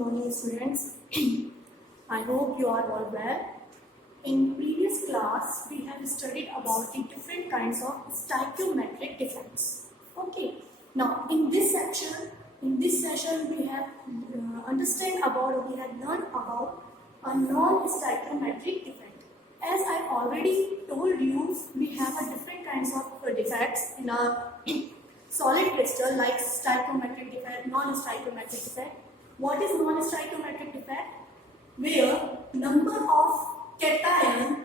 morning, students. I hope you are all well. In previous class, we have studied about the different kinds of stoichiometric defects. Okay. Now, in this session, we have learned about a non-stoichiometric defect. As I already told you, we have a different kinds of defects in a solid crystal, like stoichiometric defect, non-stoichiometric defect. What is non-stoichiometric defect? Where number of cation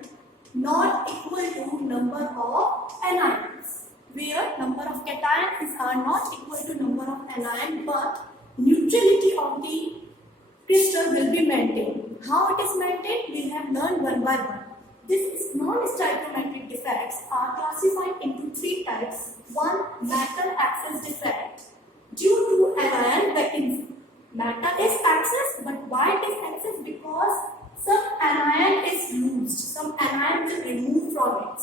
not equal to number of anions. Where number of cations are not equal to number of anions, but neutrality of the crystal will be maintained. How it is maintained? We have learned one by one. These non-stoichiometric defects are classified into three types. One, metal access defect due to anion vacancy. Metal is access, but why it is access? Because some anion is used, some anion will remove from it.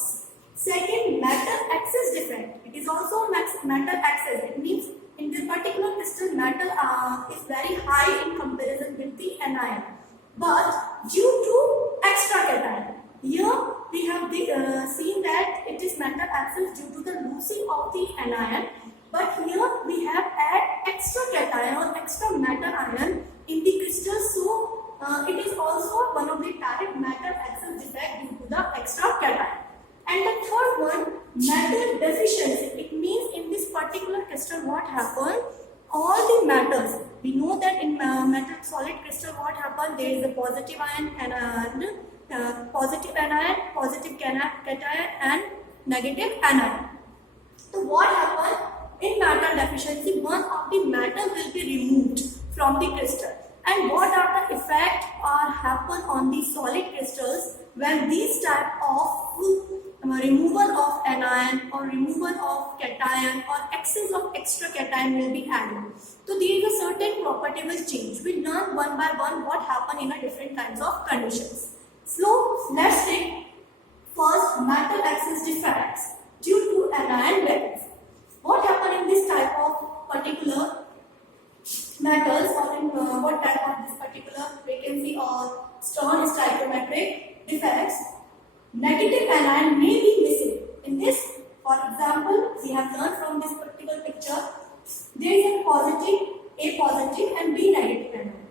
Second, metal access defect. It is also metal access. It means in this particular crystal, metal is very high in comparison with the anion, but due to extra cation. Here we have seen that it is metal access due to the losing of the anion, but here we have add extra cation or extra metal ion in the crystal, so it is also one of the direct metal access defect due to the extra cation. And the third one, metal deficiency. It means in this particular crystal what happened? All the metals. We know that in metal solid crystal what happened? There is a positive ion and positive anion, positive cation and negative anion. So what happened? In metal deficiency, one of the metal will be removed from the crystal. And what are the effects happen on the solid crystals when these type of removal of anion or removal of cation or excess of extra cation will be added. So there is a certain property will change. We learn one by one what happen in a different kinds of conditions. So let's take first metal access defects due to anion vacancy. What happened in this type of particular metals, or in what type of this particular vacancy or strong stoichiometric defects? Negative anion may be missing. In this, for example, we have learned from this particular picture, there is a positive, A positive and B negative anion.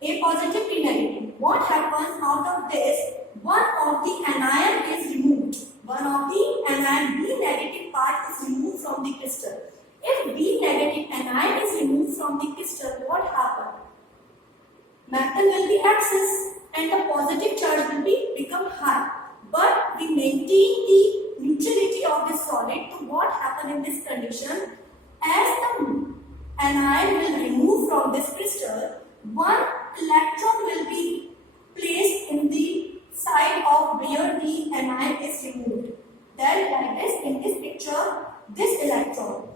A positive, B negative. What happens out of this? One of the anion is removed. One of the anion B negative part is removed from the crystal. If B negative anion is removed from the crystal, what happens? Metal will be excess and the positive charge will become high. But we maintain the neutrality of the solid. So what happens in this condition? As the anion will remove from this crystal, one electron will be placed in the side of where the anion is removed. Then like this, in this picture, this electron.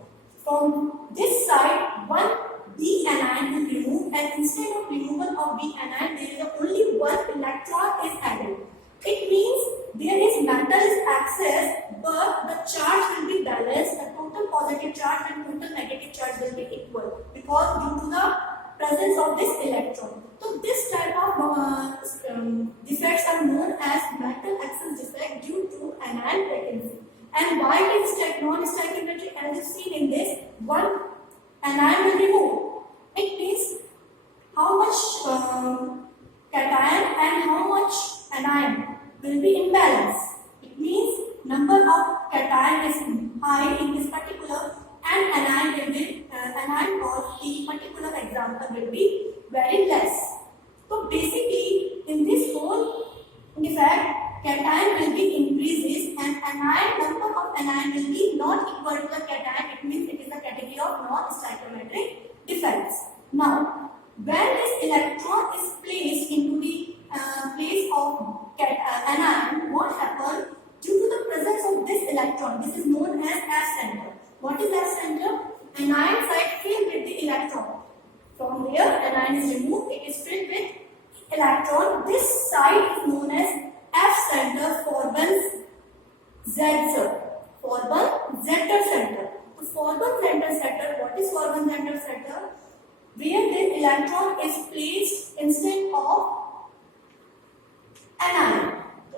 From this side, one B anion will remove, and instead of removal of B anion, there is only one electron is added. It means there is metal is access, but the charge will be balanced. The total positive charge and total negative charge will be equal because due to the presence of this electron. So this type of defects are known as metal access defect due to anion vacancy. And why it is non-stoichiometric? As you seen in this, one anion will remove. It means how much cation and how much anion will be in balance. It means number of cation is high in this particular, and anion will be anion for the particular example will be very less. So basically, in this whole defect, cation will be increases and anion number of anion will be not equal to the cation. It means it is a category of non-stoichiometric defects. Now, when this electron is placed into the place of anion, what happens? Due to the presence of this electron, this is known as F center. What is F center? Anion side filled with the electron. From there, anion is removed, it is filled with electron. This side is known as F center, Forbun's Z Forbun Zetter center. So Forbun Zetter center, what is Forbun Zetter center? Where this electron is placed instead of anion.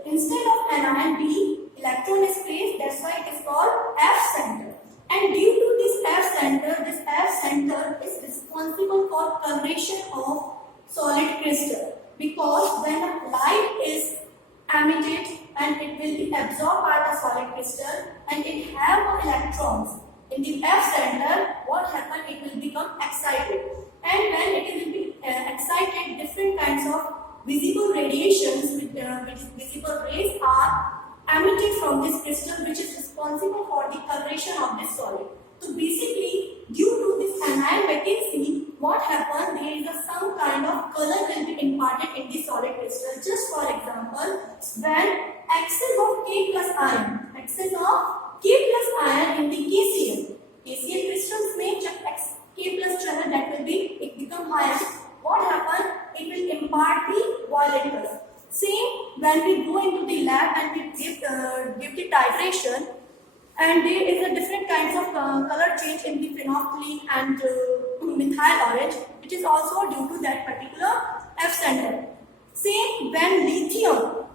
Instead of anion, B electron is placed. That's why it is called F center. And due to this F center is responsible for coloration of solid crystal. Because when a light is emitted and it will be absorbed by the solid crystal and it have electrons in the F center, what happens? It will become excited. And when it will be excited, different kinds of visible radiations, which visible rays are emitted from this crystal, which is responsible for the coloration of this solid. So basically, due to this anion vacancy, what happens? There is some kind of color will be imparted in the solid crystal. Just for example, when excess of K plus ion, in the KCl crystals make K plus channel, that will be, it become higher. What happens? It will impart the violet color. Same when we go into the lab and we give the titration, and there is a different kinds of color change in the phenolphthalein and methyl orange. It is also due to that particular F center. Same when lithium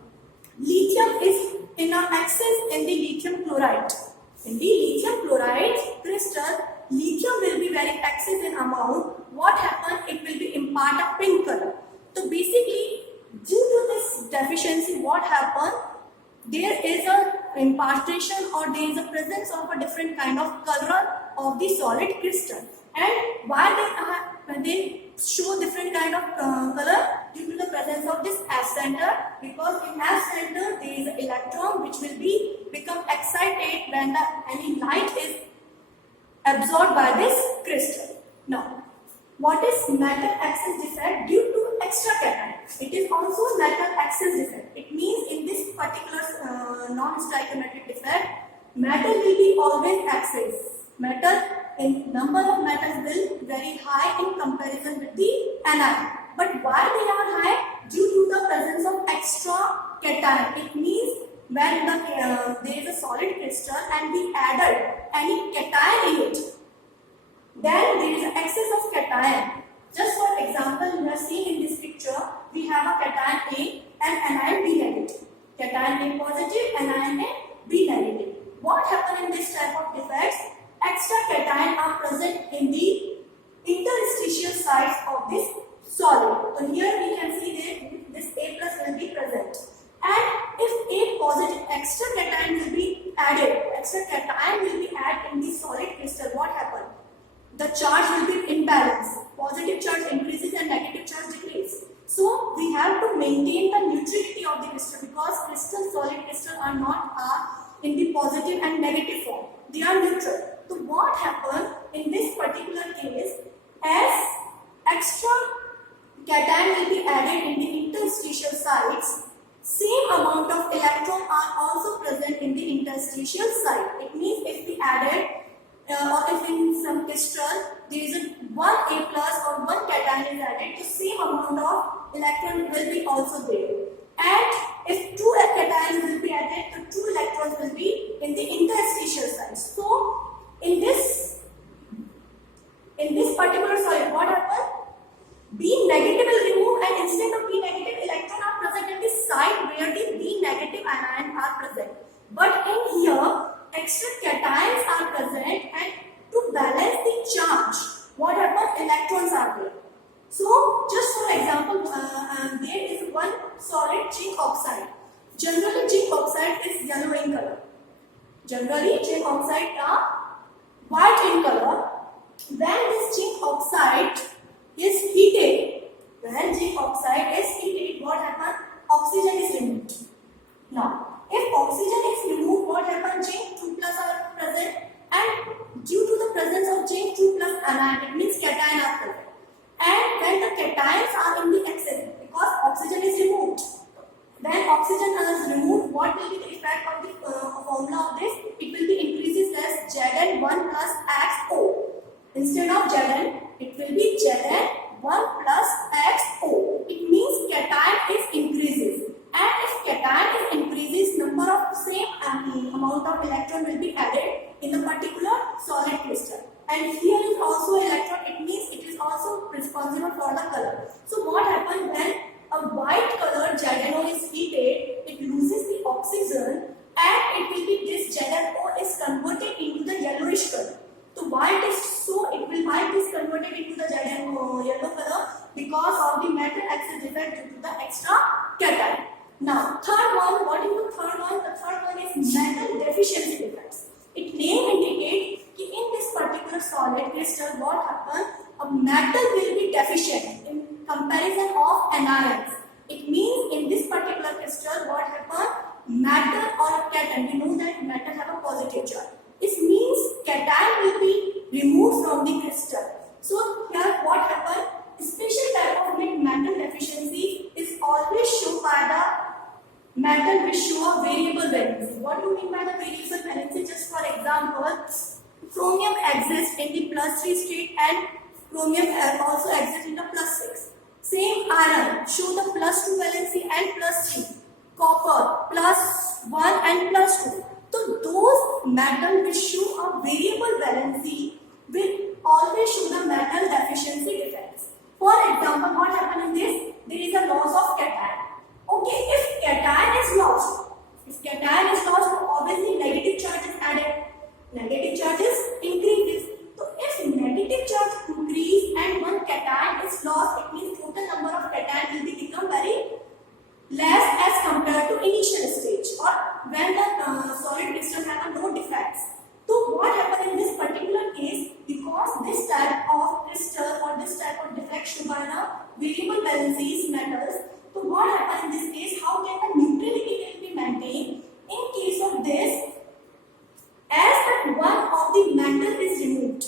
is in an excess in the lithium chloride. In the lithium chloride crystal, lithium will be very excess in amount. What happens? It will be impart a pink color. So basically, due to this deficiency, what happens? There is a impartation or there is a presence of a different kind of color of the solid crystal. And why they show different kind of color? Due to the presence of this F center, because in F center there is an electron which will become excited when any light is absorbed by this crystal. Now, what is metal excess defect due to extra cation? It is also metal excess defect. It means in this particular non-stoichiometric defect, metal will be always excess. Metal in number of metals will be very high in comparison with the anion. But why they are high? Due to the presence of extra cation. It means when there is a solid crystal and we added any cation in it, then there is an excess of cation. Just for example, you are seeing in this picture, we have a cation A and anion B negative. Cation A positive, anion A B negative. What happens in this type of defects? Extra cation are present in the interstitial sides of this solid. So here we can see that this A plus will be present. And if A positive extra cation will be added in the solid crystal, what happens? The charge will be imbalanced. Positive charge increases and negative charge decreases. So we have to maintain the neutrality of the crystal, because solid crystal are not in the positive and negative form. They are neutral. So what happens in this particular case? As extra cation will be added in the interstitial sites, same amount of electrons are also present in the interstitial site. It means if we added or if in some crystal there is one A plus or one cation is added, the same amount of electron will be also there. And if two cations will be added, the two electrons will be in the interstitial site. So in this particular solid, what happens? B negative will remove, and instead of B negative, electron are present in the site where the B negative ions are present. But in here, extra cations are present, and to balance the charge, what happens? Electrons are there. So, just for example, there is one solid zinc oxide. Generally, zinc oxide is yellow in color. Generally, zinc oxide are white in color. When this zinc oxide is heated, what happens? Oxygen is removed. Now, if oxygen is removed, what happens? Zinc 2 plus are present, and due to the presence of zinc 2 plus anion, it means cation are present. And when the cations are in the excess, because oxygen is removed, when oxygen is removed, what will be the effect of the formula of this? It will be increases as Zn1 plus XO. Instead of Zn, it will be Zn1 plus XO. It means cation is increases. And if cation is increases, number of same amount of electron will be added in the particular solid crystal. And here is also electron. It means it is also responsible for the color. So what happens when a white colored ZnO is heated, it loses the oxygen and it will be this ZnO is converted into the yellowish color. So why it is so? Why it is converted into the ZnO yellow color? Because of the metal excess defect due to the extra cation. Now third one, what is the third one? The third one is metal deficiency defects. Its name indicates that in this particular solid crystal, what happens? A metal will be deficient in comparison of anions. It means in this particular crystal, what happens? Metal or cation. We know that metal have a positive charge. It means cation will be removed from the crystal. So here, what happens? Special type of metal deficiency is always shown by the metal which show a variable valency. What do you mean by the variable valency? Just for example, chromium exists in the +3 state and chromium also exists in the +6. Same iron show the +2 valency and +3. Copper +1 and +2. So those metal which show a variable valency will always show the metal deficiency defects. For example, what happens in this? There is a loss of cation. Okay, if cation is lost, so obviously negative charge is added. Negative charges increases. So if negative charge increase and one cation is lost, it means total number of cation will become very less as compared to initial stage or when the solid crystal have no defects. So what happens in this particular case? Because this type of crystal or this type of defect shown by the variable valencies metals. So what happens in this case? How can the neutrality will be maintained? In case of this, as that one of the metal is removed,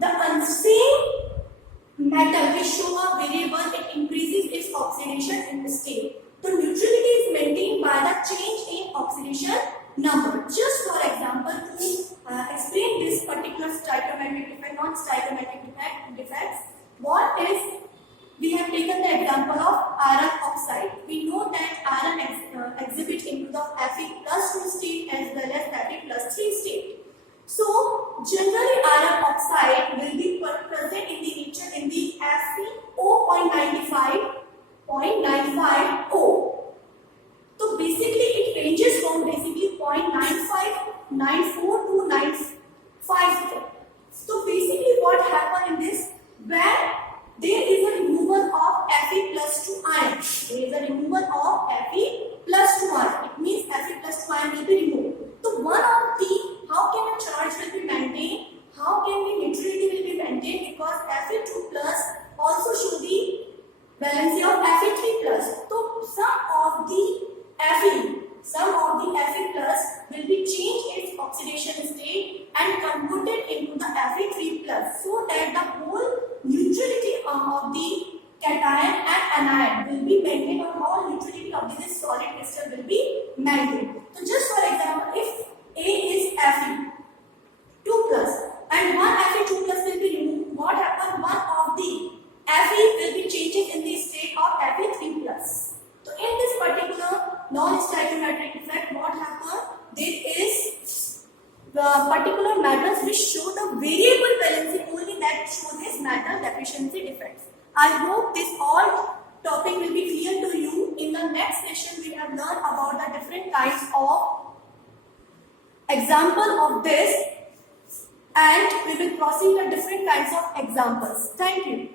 the unseen metal which show a variable, it increases its oxidation in the state. The neutrality is maintained by the change in oxidation number. Just for example, to explain this particular stoichiometric defect, non-stoichiometric defects, what is, we have taken the example of iron oxide. We know that iron exhibits into the Fe+2 state as well as Fe+3 state. So generally iron oxide will be present in the nature in the Fe0.95 0.95O. So basically it ranges from basically 0.9594 to 954. So basically what happens in this, when there is a removal of Fe+2 ion, there is a removal of Fe+2 ion. It means Fe+2 ion will be removed. So one of the, how can a charge will be maintained? How can the neutrality will be maintained? Because Fe2 plus also show the valency of Fe3 plus. So some of the Fe plus will be changed its oxidation state and converted into the Fe3 plus, so that the whole neutrality of the cation and anion will be maintained, or whole neutrality of this solid crystal will be maintained. So just for example, if A is Fe2 plus and one Fe2 plus will be removed, what happens? One of the Fe will be changing in the state of Fe3 plus. So in this particular non-stoichiometric defect, what happens? There is the particular metals which show the variable valency only, that show this metal deficiency defects. I hope this all topic will be clear to you. In the next session, we have learned about the different kinds of example of this, and we will proceed with different kinds of examples. Thank you.